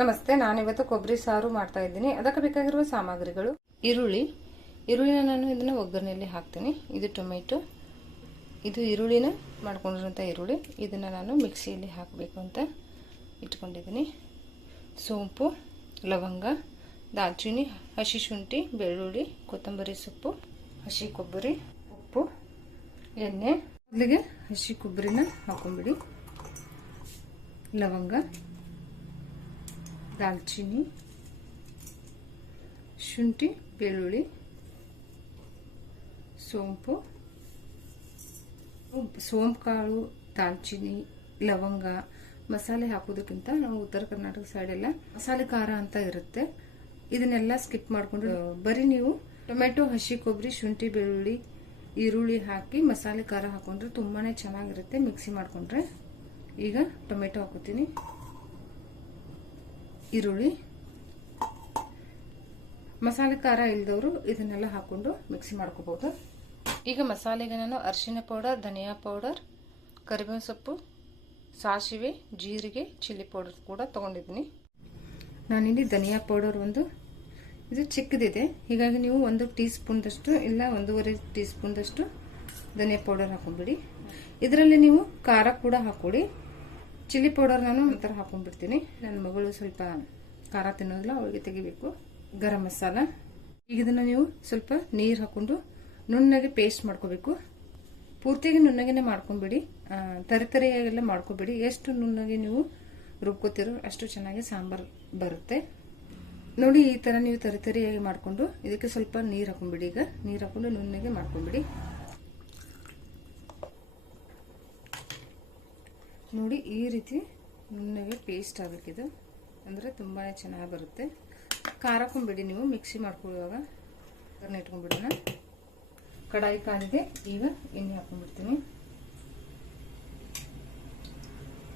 ನಮಸ್ತೆ, ನಾನಿವತ್ತು ಕೊಬ್ಬರಿ ಸಾರು ಮಾಡ್ತಾ ಇದ್ದೀನಿ. ಅದಕ್ಕೆ ಬೇಕಾಗಿರುವ ಸಾಮಗ್ರಿಗಳು. ಈರುಳ್ಳಿ. ಈರುಳ್ಳಿನ ನಾನು ಇದನ್ನು ಒಗ್ಗರಣೆಯಲ್ಲಿ ಹಾಕ್ತೀನಿ. ಇದು ಟೊಮೆಟೊ. ಇದು ಈರುಳ್ಳಿನ ಮಾಡ್ಕೊಂಡಿರೋಂಥ ಈರುಳ್ಳಿ. ಇದನ್ನು ನಾನು ಮಿಕ್ಸಿಯಲ್ಲಿ ಹಾಕಬೇಕು ಅಂತ ಇಟ್ಕೊಂಡಿದ್ದೀನಿ. ಸೋಂಪು, ಲವಂಗ ದಾಲ್ಚೀನಿ ಹಸಿ ಶುಂಠಿ, ಬೆಳ್ಳುಳ್ಳಿ, ಕೊತ್ತಂಬರಿ ಸೊಪ್ಪು, ಹಸಿ ಕೊಬ್ಬರಿ, ಉಪ್ಪು, ಎಣ್ಣೆ. ಮೊದಲಿಗೆ ಹಸಿ ಕೊಬ್ಬರಿನ ಹಾಕೊಂಬಿಡಿ. ಲವಂಗ ದಾಲ್ಚಿನ್ನಿ ಶುಂಠಿ ಬೆಳ್ಳುಳ್ಳಿ ಸೋಂಪು ಸೋಂಪು ಕಾಳು ದಾಲ್ಚಿನ್ನಿ ಲವಂಗ ಮಸಾಲೆ ಹಾಕೋದಕ್ಕಿಂತ ನಾವು ಉತ್ತರ ಕರ್ನಾಟಕ ಸೈಡೆಲ್ಲ ಮಸಾಲೆ ಖಾರ ಅಂತ ಇರುತ್ತೆ. ಇದನ್ನೆಲ್ಲ ಸ್ಕಿಪ್ ಮಾಡಿಕೊಂಡು ಬರೀ ನೀವು ಟೊಮೆಟೊ, ಹಸಿ ಕೊಬ್ಬರಿ, ಶುಂಠಿ, ಬೆಳ್ಳುಳ್ಳಿ, ಈರುಳ್ಳಿ ಹಾಕಿ ಮಸಾಲೆ ಖಾರ ಹಾಕೊಂಡ್ರೆ ತುಂಬಾ ಚೆನ್ನಾಗಿರುತ್ತೆ. ಮಿಕ್ಸಿ ಮಾಡಿಕೊಂಡ್ರೆ ಈಗ ಟೊಮೆಟೊ ಹಾಕೋತೀನಿ ಈರುಳ್ಳಿ ಮಸಾಲೆ ಖಾರ ಇಲ್ದವರು ಇದನ್ನೆಲ್ಲ ಹಾಕೊಂಡು ಮಿಕ್ಸಿ ಮಾಡ್ಕೋಬಹುದು ಈಗ ಮಸಾಲೆಗೆ ನಾನು ಅರಿಶಿನ ಪೌಡರ್ ಧನಿಯಾ ಪೌಡರ್ ಕರಿಬೇವು ಸೊಪ್ಪು ಸಾಸಿವೆ ಜೀರಿಗೆ ಚಿಲ್ಲಿ ಪೌಡರ್ ಕೂಡ ತಗೊಂಡಿದ್ದೀನಿ. ನಾನಿಲ್ಲಿ ಧನಿಯಾ ಪೌಡರ್ ಒಂದು ಇದು ಚಿಕ್ಕದಿದೆ. ಹೀಗಾಗಿ ನೀವು ಒಂದು ಟೀ ಸ್ಪೂನ್ದಷ್ಟು ಇಲ್ಲ ಒಂದೂವರೆ ಟೀ ಸ್ಪೂನ್ದಷ್ಟು ಧನಿಯಾ ಪೌಡರ್ ಹಾಕೊಂಡ್ಬಿಡಿ ಇದರಲ್ಲಿ ನೀವು ಖಾರ ಕೂಡ ಹಾಕೊಡಿ ಚಿಲ್ಲಿ ಪೌಡರ್ ನಾನು ಒಂಥರ ಹಾಕೊಂಡ್ಬಿಡ್ತೀನಿ. ನನ್ನ ಮಗಳು ಸ್ವಲ್ಪ ಖಾರ ತಿನ್ನೋದಿಲ್ಲ, ಅವಳಿಗೆ ತೆಗಿಬೇಕು. ಗರಂ ಮಸಾಲ. ಈಗ ಇದನ್ನು ನೀವು ಸ್ವಲ್ಪ ನೀರು ಹಾಕೊಂಡು ನುಣ್ಣಗೆ ಪೇಸ್ಟ್ ಮಾಡ್ಕೋಬೇಕು. ಪೂರ್ತಿಯಾಗಿ ನುಣ್ಣಗೆನೆ ಮಾಡ್ಕೊಂಬಿಡಿ ತರಿ ತರಿಯಾಗೆಲ್ಲ ಮಾಡ್ಕೋಬೇಡಿ. ಎಷ್ಟು ನುಣ್ಣಗೆ ನೀವು ರುಬ್ಕೋತಿರೋ ಅಷ್ಟು ಚೆನ್ನಾಗಿ ಸಾಂಬಾರು ಬರುತ್ತೆ. ನೋಡಿ, ಈ ಥರ ನೀವು ತರಿ ತರಿಯಾಗಿ ಮಾಡ್ಕೊಂಡು ಇದಕ್ಕೆ ಸ್ವಲ್ಪ ನೀರು ಹಾಕೊಂಬಿಡಿ ಈಗ. ನೀರು ಹಾಕೊಂಡು ನುಣ್ಣಗೆ ಮಾಡ್ಕೊಂಬಿಡಿ ನೋಡಿ, ಈ ರೀತಿ ನುಣ್ಣಗೆ ಪೇಸ್ಟ್ ಆಗಬೇಕಿದು. ಅಂದರೆ ತುಂಬಾ ಚೆನ್ನಾಗಿ ಬರುತ್ತೆ. ಖಾರ ಹಾಕೊಂಡ್ಬಿಡಿ ನೀವು, ಮಿಕ್ಸಿ ಮಾಡ್ಕೊಳ್ಳುವಾಗ. ಅದನ್ನ ಇಟ್ಕೊಂಡ್ಬಿಡೋಣ. ಕಡಾಯಿ ಕಾದಿದೆ ಈಗ ಎಣ್ಣೆ ಹಾಕೊಂಡ್ಬಿಡ್ತೀನಿ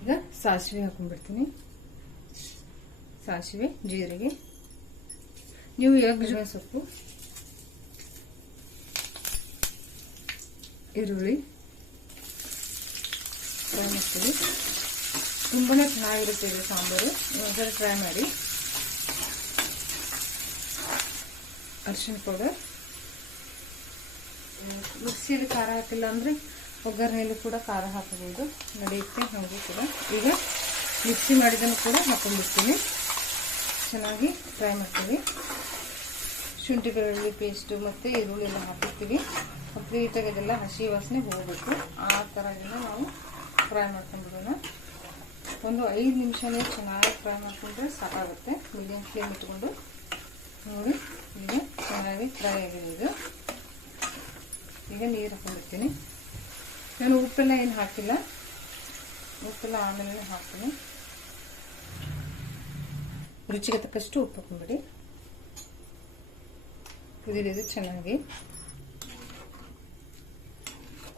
ಈಗ ಸಾಸಿವೆ ಹಾಕೊಂಡ್ಬಿಡ್ತೀನಿ ಸಾಸಿವೆ, ಜೀರಿಗೆ. ನೀವು ಎಗ್ ಸೊಪ್ಪು ಈರುಳ್ಳಿ. ಫ್ರೈ ಮಾಡ್ತೀವಿ ತುಂಬಾ ಚೆನ್ನಾಗಿರುತ್ತೆ ಇದು ಸಾಂಬಾರು. ಒಂದ್ಸರಿ ಟ್ರೈ ಮಾಡಿ. ಅರಿಶಿನ ಪೌಡರ್. ಮಿಕ್ಸಿಯಲ್ಲಿ ಖಾರ ಹಾಕಿಲ್ಲ ಅಂದರೆ ಒಗ್ಗರಣೆಯಲ್ಲಿ ಕೂಡ ಖಾರ ಹಾಕಬಹುದು. ನಡೆಯುತ್ತೆ ನಮಗೆ ಕೂಡ. ಈಗ ಮಿಕ್ಸಿ ಮಾಡಿದನ್ನು ಕೂಡ ಹಾಕೊಂಡಿರ್ತೀನಿ ಚೆನ್ನಾಗಿ ಫ್ರೈ ಮಾಡ್ತೀವಿ ಶುಂಠಿ, ಬೆಳ್ಳುಳ್ಳಿ ಪೇಸ್ಟು ಮತ್ತು ಈರುಳ್ಳಿ ಎಲ್ಲ ಹಾಕಿರ್ತೀವಿ. ಕಂಪ್ಲೀಟಾಗಿ ಅದೆಲ್ಲ ಹಸಿ ವಾಸನೆ ಹೋಗಬೇಕು. ಆ ಥರದಿಂದ ನಾವು ಫ್ರೈ ಮಾಡ್ಕೊಂಡ್ಬಿಡೋಣ. ಒಂದು ಐದು ನಿಮಿಷನೇ ಚೆನ್ನಾಗಿ ಫ್ರೈ ಮಾಡಿಕೊಂಡ್ರೆ ಸಾಕಾಗುತ್ತೆ. ಮೀಡಿಯಂ ಫ್ಲೇಮ್ ಇಟ್ಕೊಂಡು ನೋಡಿ, ಈಗ ಚೆನ್ನಾಗಿ ಫ್ರೈ ಆಗಿದೆ ಇದು. ಈಗ ನೀರು ಹಾಕೊಂಡಿರ್ತೀನಿ. ನಾನು ಉಪ್ಪೆಲ್ಲ ಏನು ಹಾಕಿಲ್ಲ. ಉಪ್ಪೆಲ್ಲ ಆಮೇಲೆ ಹಾಕ್ತೀನಿ. ರುಚಿಗೆ ತಕ್ಕಷ್ಟು ಉಪ್ಪು ಹಾಕೊಂಡ್ಬಿಡಿ ಕುದಿಲಿದು ಚೆನ್ನಾಗಿ.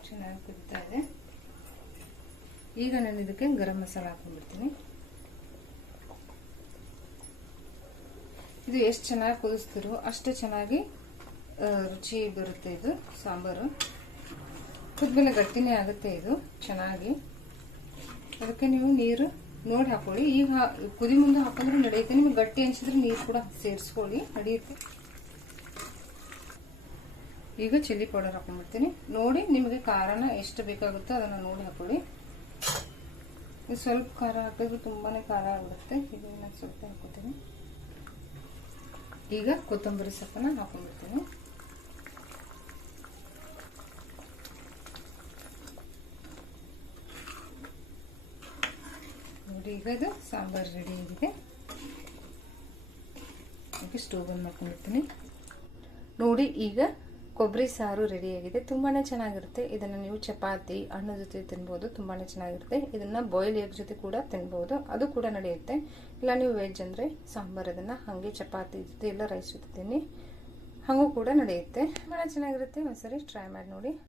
ಚೆನ್ನಾಗಿ ಕುದಿತಾ ಇದೆ. ಈಗ ನಾನು ಇದಕ್ಕೆ ಗರಂ ಮಸಾಲ ಹಾಕೊಂಡ್ಬಿಡ್ತೀನಿ ಇದು ಎಷ್ಟು ಚೆನ್ನಾಗಿ ಕುದಿಸ್ತಿರೋ ಅಷ್ಟು ಚೆನ್ನಾಗಿ ರುಚಿ ಬರುತ್ತೆ ಇದು, ಸಾಂಬಾರು. ಕುದ್ಮೇಲೆ ಗಟ್ಟಿನೇ ಆಗುತ್ತೆ ಇದು, ಚೆನ್ನಾಗಿ. ಅದಕ್ಕೆ ನೀವು ನೀರು ನೋಡಿ ಹಾಕೊಳ್ಳಿ. ಈಗ ಕುದಿ ಮುಂದೆ ಹಾಕಿದ್ರೆ ನಡೆಯುತ್ತೆ. ನಿಮ್ಗೆ ಗಟ್ಟಿ ಅನ್ಸಿದ್ರೆ ನೀರು ಕೂಡ ಸೇರಿಸ್ಕೊಳ್ಳಿ, ನಡೆಯುತ್ತೆ. ಈಗ ಚಿಲ್ಲಿ ಪೌಡರ್ ಹಾಕೊಂಡ್ಬಿಡ್ತೀನಿ. ನೋಡಿ ನಿಮಗೆ ಖಾರನ ಎಷ್ಟು ಬೇಕಾಗುತ್ತೋ ಅದನ್ನು ನೋಡಿ ಹಾಕೊಳ್ಳಿ. ಸ್ವಲ್ಪ ಖಾರ ಹಾಕಿದ್ರೆ ತುಂಬಾ ಖಾರ ಆಗುತ್ತೆ. ಈಗ ನಾನು ಸ್ವಲ್ಪ ಹಾಕೋತೀನಿ ಈಗ ಕೊತ್ತಂಬರಿ ಸೊಪ್ಪನ್ನ ಹಾಕೊಂಡಿರ್ತೀನಿ ನೋಡಿ, ಈಗ ಇದು ಸಾಂಬಾರು ರೆಡಿ ಆಗಿದೆ. ಸ್ಟೋವ್ ಬಂದ್ ಮಾಡ್ಕೊಂಡಿರ್ತೀನಿ ನೋಡಿ, ಈಗ ಕೊಬ್ಬರಿ ಸಾರು ರೆಡಿಯಾಗಿದೆ ತುಂಬಾ ಚೆನ್ನಾಗಿರುತ್ತೆ. ಇದನ್ನು ನೀವು ಚಪಾತಿ ಹಣ್ಣು ಜೊತೆ ತಿನ್ಬೋದು. ತುಂಬಾ ಚೆನ್ನಾಗಿರುತ್ತೆ. ಇದನ್ನು ಬಾಯ್ಲ್ ಎಗ್ ಜೊತೆ ಕೂಡ ತಿನ್ಬೋದು. ಅದು ಕೂಡ ನಡೆಯುತ್ತೆ. ಇಲ್ಲ, ನೀವು ವೆಜ್ ಅಂದರೆ ಸಾಂಬಾರು ಅದನ್ನು ಹಾಗೆ ಚಪಾತಿ ಜೊತೆ ಇಲ್ಲ ರೈಸ್ ಜೊತೆ ತಿನ್ನಿ. ಹಾಗೂ ಕೂಡ ನಡೆಯುತ್ತೆ. ತುಂಬಾ ಚೆನ್ನಾಗಿರುತ್ತೆ. ಒಂದ್ಸರಿ ಟ್ರೈ ಮಾಡಿ ನೋಡಿ.